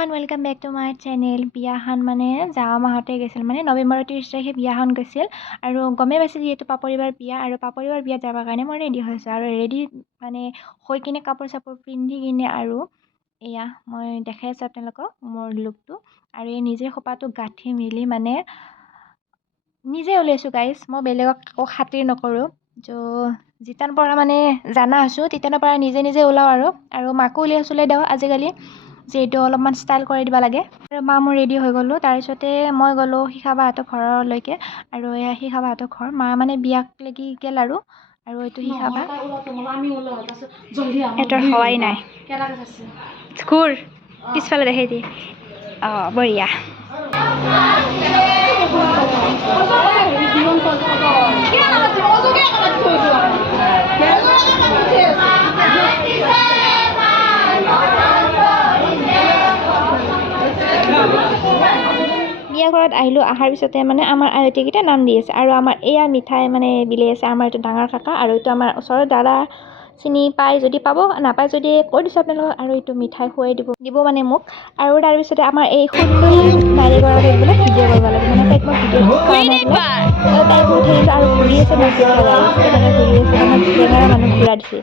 everyone, welcome back to my channel. বিয়াখন মানে যাৱা মাহতে গৈছিল মানে নৱেম্বৰৰ 30 তাৰিখে বিয়াখন গৈছিল আৰু গমে পাইছিল যেহেতু পাপৰিবাৰ বিয়া আৰু পাপৰিবাৰ বিয়াত যাবৰ কাৰণে মই ৰেডি হৈছোঁ আৰু ৰেডি মানে হৈ কিনে কাপোৰ চাপোৰ পিন্ধি কিনে আৰু এয়া মই দেখাই আছোঁ আপোনালোকক মোৰ লুকটো আৰু এই নিজে খোপাটো গাঁঠি মিলি মানে নিজে ওলাইছোঁ গাইজ মই বেলেগক একো খাতিৰ নকৰোঁ যিতান পৰা মানে জানা আছোঁ তিতানৰ পৰা নিজে নিজে ওলাওঁ আৰু মাকো উলিয়াই দিওঁ আজিকালি যিহেতু অলপমান ষ্টাইল কৰি দিব লাগে আৰু মা মোৰ ৰেডি হৈ গ'লোঁ তাৰপিছতে মই গ'লোঁ শিখাবাহঁতৰ ঘৰলৈকে আৰু এয়া শিখাবাহঁতৰ ঘৰ মা মানে বিয়াক লাগি গ'ল আৰু এইটো শিখাবা এটাৰ হোৱাই নাই ঘূৰ পিছফালে দেখাই দি অঁ বঢ়িয়া বিয়া ঘৰত আহিলোঁ অহাৰ পিছতে মানে আমাৰ আয়তীকেইটা নাম দি আছে আৰু আমাৰ এয়া মিঠাই মানে বিলাই আছে আমাৰ এইটো ডাঙৰ কাকা আৰু এইটো আমাৰ ওচৰৰ দাদা চিনি পায় যদি পাব নাপায় যদি কৈ দিছোঁ আপোনালোকক আৰু এইটো মিঠাই খুৱাই দিব মানে মোক আৰু তাৰপিছতে আমাৰ এই সুন্দৰী নাৰীগৰাকীক বোলে ভিডিঅ' কৰিব লাগে মানে তাইক মই ভিডিঅ'টো কৰা নাই বোলে তাইক উঠাই দিছোঁ আৰু ঘূৰি আছে নাচি পেলাই কেনেকৈ ঘূৰি আছে মানে জেঙাৰা মানুহ ঘূৰা দিছে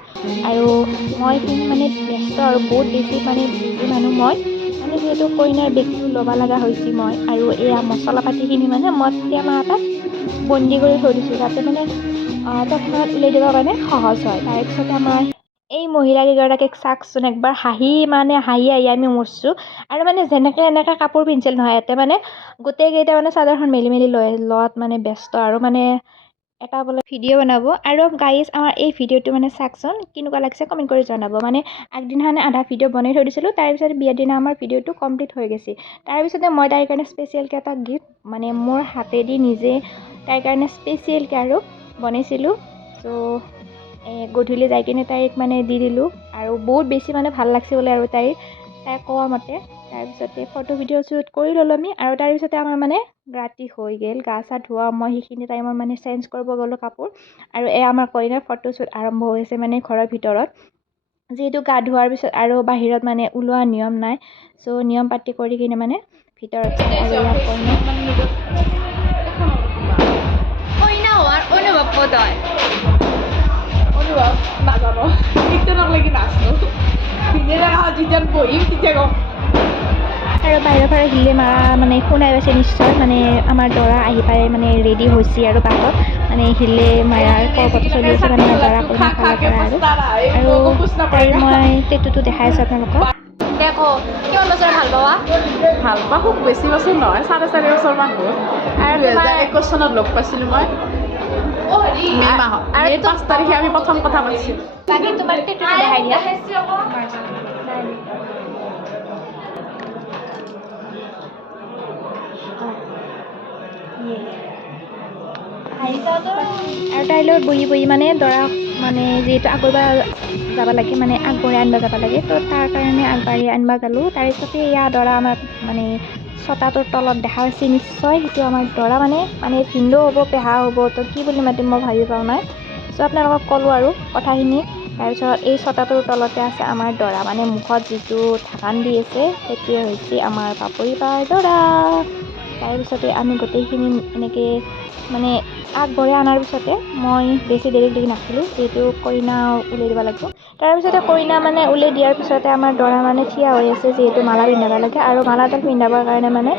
আৰু মই মানে ব্যস্ত আৰু বহুত বেছি মানে বিজি মানুহ মই মানে যিহেতু কইনাৰ বেগটো ল'ব লগা হৈছে মই আৰু এয়া মছলা পাতিখিনি মানে মই টেমা এটাত বন্দি কৰি থৈ দিছোঁ যাতে মানে তৎক্ষণাত উলিয়াই দিবৰ কাৰণে সহজ হয় তাৰপিছতে আমাৰ এই মহিলাকেইগৰাকীক চাওকচোন একবাৰ হাঁহি আমি মৰছোঁ আৰু মানে যেনেকৈ এনেকৈ কাপোৰ পিন্ধিছিল নহয় ইয়াতে মানে গোটেইকেইটা মানে চাদৰখন মেলি লোৱাত মানে ব্যস্ত আৰু মানে এটা বোলে ভিডিঅ' বনাব আৰু গাইজ আমাৰ এই ভিডিঅ'টো মানে চাওকচোন কেনেকুৱা লাগিছে কমেণ্ট কৰি জনাব মানে আগদিনাখনে আধা ভিডিঅ' বনাই থৈ দিছিলোঁ তাৰপিছত বিয়াৰ দিনা আমাৰ ভিডিঅ'টো কমপ্লিট হৈ গৈছে তাৰপিছতে মই তাইৰ কাৰণে স্পেচিয়েলকৈ এটা গিফ্ট মানে মোৰ হাতেদি নিজে তাইৰ কাৰণে স্পেচিয়েলকৈ আৰু বনাইছিলোঁ গধূলি যাই কিনে তাইক মানে দি দিলোঁ আৰু বহুত বেছি মানে ভাল লাগছে বোলে আৰু তাই কোৱা মতে তাৰপিছতে ফটো ভিডিঅ' শ্বুট কৰি ল'লোঁ আমি আৰু তাৰপিছতে আমাৰ মানে ৰাতি হৈ গ'ল গা চা ধোৱা মই সেইখিনি টাইমত মানে চেঞ্জ কৰিব গ'লোঁ কাপোৰ আৰু আমাৰ কইনাৰ ফটো শ্বুট আৰম্ভ হৈছে মানে ঘৰৰ ভিতৰত যিহেতু গা ধোৱাৰ পিছত আৰু বাহিৰত মানে ওলোৱা নিয়ম নাই নিয়ম পাতি কৰি কিনে মানে ভিতৰত আৰু কইনা হোৱাৰ অনুভৱ ক'ত হয় নাজানো লাগি নাচলো যেতিয়া বহিম তেতিয়া গম আৰু বাহিৰৰ হিলে মাৰা মানে শুনাই পাইছে নিশ্চয় মানে আমাৰ দৰা আহি পাই মানে ৰেডি হৈছে আৰু বাটত মানে হিলে মাৰাৰ পৰ্বটো চলি আছে মানে দৰা কইনা ফালৰ পৰা আৰু তাইৰ মই টেটুটো দেখাই আছোঁ আপোনালোকক দেখো কিমান বছৰ ভাল পাৱা খুব বেছি বছৰ নহয় 4.5 বছৰমান হ'ল আৰু 2021 চনত লগ পাইছিলোঁ মই মে মাহত মে 5 তাৰিখে আমি প্ৰথম কথা পাতিছিলোঁ বাকী তোমাৰ টেটুটো দেখাই দিয়া আৰু তাইৰ লগত বহি মানে দৰা মানে যিহেতু আগৰবাৰ যাব লাগে মানে আগবঢ়াই আনিব যাব লাগে তাৰ কাৰণে আগবাঢ়ি আনিব গ'লোঁ তাৰপিছতে এয়া দৰা আমাৰ মানে ছটাটোৰ তলত দেখা পাইছে নিশ্চয় সেইটো আমাৰ দৰা মানে ভিনদেউ হ'ব পেহা হ'ব কি বুলি মাতিম মই ভাবি পোৱা নাই আপোনালোকক ক'লোঁ আৰু কথাখিনি তাৰপিছত এই ছটাটোৰ তলতে আছে আমাৰ দৰা মানে মুখত যিটো ঢাকান দি আছে সেইটোৱে হৈছে আমাৰ পাপৰিবাৰ দৰা তাৰপিছতে আমি গোটেইখিনি এনেকৈ মানে আগবঢ়াই অনাৰ পিছতে মই বেছি দেৰি নাছিলোঁ যিহেতু কইনা উলিয়াই দিব লাগিব তাৰপিছতে কইনা মানে উলিয়াই দিয়াৰ পিছতে আমাৰ দৰা মানে থিয় হৈ আছে যিহেতু মালা পিন্ধাব লাগে আৰু মালাডাল পিন্ধাবৰ কাৰণে মানে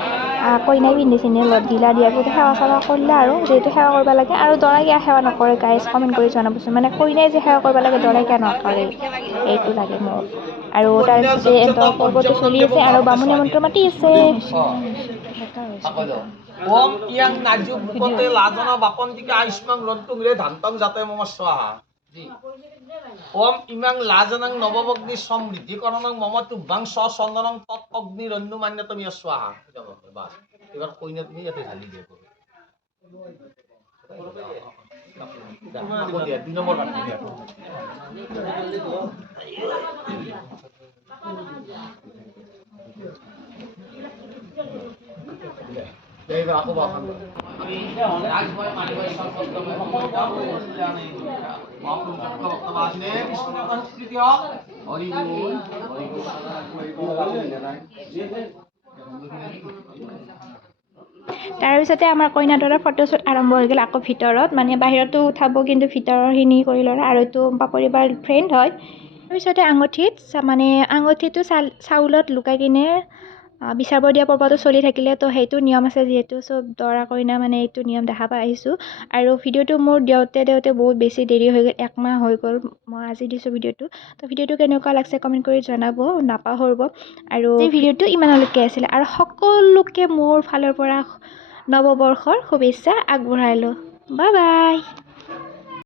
কইনাই পিন্ধিছে ঢিলা দিয়াৰ পিছত সেৱা চেৱা কৰিলে আৰু যিহেতু সেৱা কৰিব লাগে আৰু দৰাই কিয় সেৱা নকৰে গাইজ কমেণ্ট কৰি জনাবচোন মানে কইনাই যে সেৱা কৰিব লাগে দৰাই কিয় নকৰে এইটো লাগে মোক আৰু তাৰপিছতে এহঁতৰ পৰ্বটো চলি আছে আৰু বামুণে মন্ত্ৰ মাতি আছে ওম ইয়াং নাজু বুকতে লাজনা বাপন্তিকে আয়ুষ্মান ৰন্তুং ৰে ধান্তং যাতে মম স্বাহা ওম ইমাং লাজনাং নববগ্নি সমৃদ্ধিকৰণং মম তুভ্যাং স্বচন্দনং তৎ অগ্নিৰ অনুমান্যতম স্বাহা বাস এবার কইনা তুমি ইয়াতে ঢালি দিয়ে দুই নম্বর এইবার আকো বাখান রাজভয় মানিভয় সম্পন্ন সকল বক্তব্য জানে মহাপ্রভু বক্তব্য আসলে বিষ্ণু সংস্কৃতি তাৰপিছতে আমাৰ কইনা দৰাৰ ফটোশ্বুট আৰম্ভ হৈ গ'ল আকৌ ভিতৰত মানে বাহিৰতো উঠাব কিন্তু ভিতৰৰখিনি কৰি ল'লে আৰু এইটো পাপৰিবাৰ ফ্ৰেণ্ড হয় তাৰপিছতে আঙুঠিটো চাউলত লুকাই কিনে বিচাৰিব দিয়া পৰ্বটো চলি থাকিলে তো সেইটো নিয়ম আছে যিহেতু চব দৰা কইনা মানে এইটো নিয়ম দেখা পাই আহিছোঁ আৰু ভিডিঅ'টো মোৰ দেওতে বহুত বেছি দেৰি হৈ গ'ল 1 মাহ হৈ গ'ল মই আজি দিছোঁ ভিডিঅ'টো তো ভিডিঅ'টো কেনেকুৱা লাগছে কমেণ্ট কৰি জনাব নাপাহৰিব আৰু এই ভিডিঅ'টো ইমানলৈকে আছিলে আৰু সকলোকে মোৰ ফালৰ পৰা নৱবৰ্ষৰ শুভেচ্ছা আগবঢ়াইলোঁ বাই বাই